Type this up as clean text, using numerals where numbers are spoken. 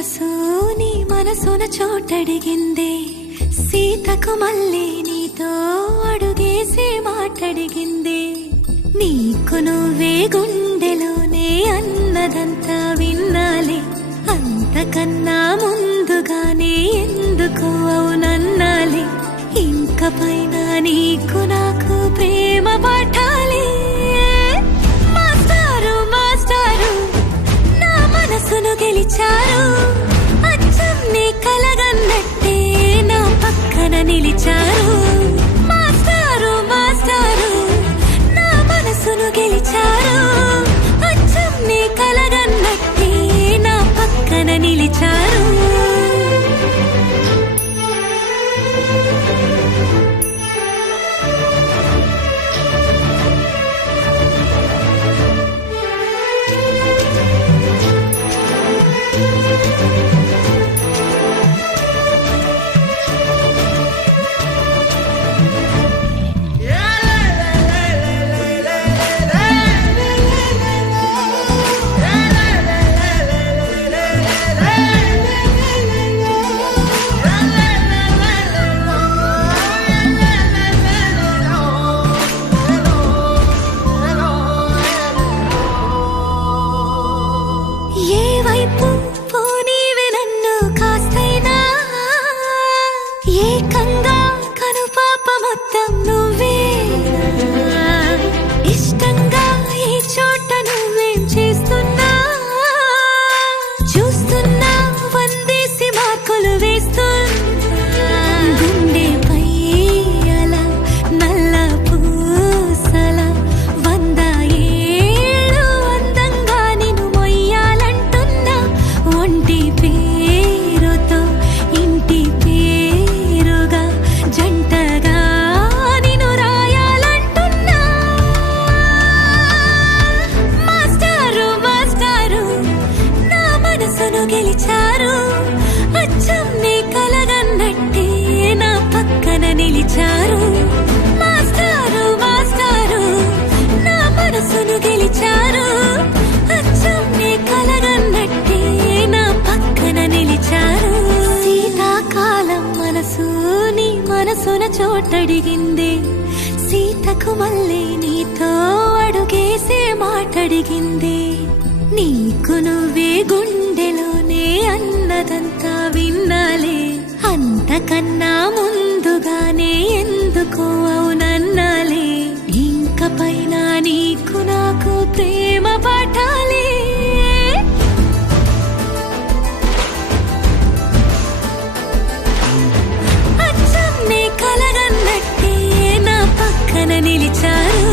మనసు నీ మనసున చోటడిగిందే, సీతకు మళ్ళీ నీతో అడుగేసి మాటడిగిందే. నీకు నువ్వే గుండెలోనే అన్నదంతా విన్నాలే, అంతకన్నా ముందుగానే ఎందుకు అవునన్నాలే. ఇంక పైన నీకు నాకు ప్రేమ పాఠాలే. మాస్టారు మాస్టారు నా మనసును గెలిచారు, అచ్చం నీ కలగన్నట్టే నా పక్కన నిలిచారు. మాస్టారు మాస్టారు నా మనసును గెలిచారు, అచ్చం నీ కలగన్నట్టే నా పక్కన నిలిచారు. ఏకంగా కనుపాప మొత్తం నువ్వే, ఇష్టంగా ఈ చోట నువ్వేం చేస్తున్నా చూస్తున్నా, వందేసి మార్కులు వేస్తున్నా. గుండెపై అలా నల్ల పూసల 100 ఏళ్ళు అందంగా నిన్ను మొయ్యాలంటున్నా. ఒంటి పేరుతో ఇంటి పేరుగా జంటగా నిన్ను రాయాలంటున్నా. మాస్టారు మాస్టారు నా మనసును గెలిచారు, అచ్చం నీ కలగన్నట్టే నా పక్కన నిలిచారు. మాస్టారు మాస్టారు నా మనసును గెలిచారు, అచ్చం నీ కలగన్నట్టే నా పక్కన నిలిచారు. శీతాకాలం మనసు నీ మనసున చోటడిగిందే, సీతకు మళ్ళీ నీతో అడుగేసే మాటడిగిందే. నీకు నువ్వే గుండెలోనే అన్నదంతా విన్నాలే, అంతకన్నా ముందుగానే ఎందుకు అవునన్నాలే. ఇంక పైన నీకు నాకు ప్రేమ పాఠాలే. అచ్చం నీ కలగన్నట్టే నా పక్కన నిలిచారు.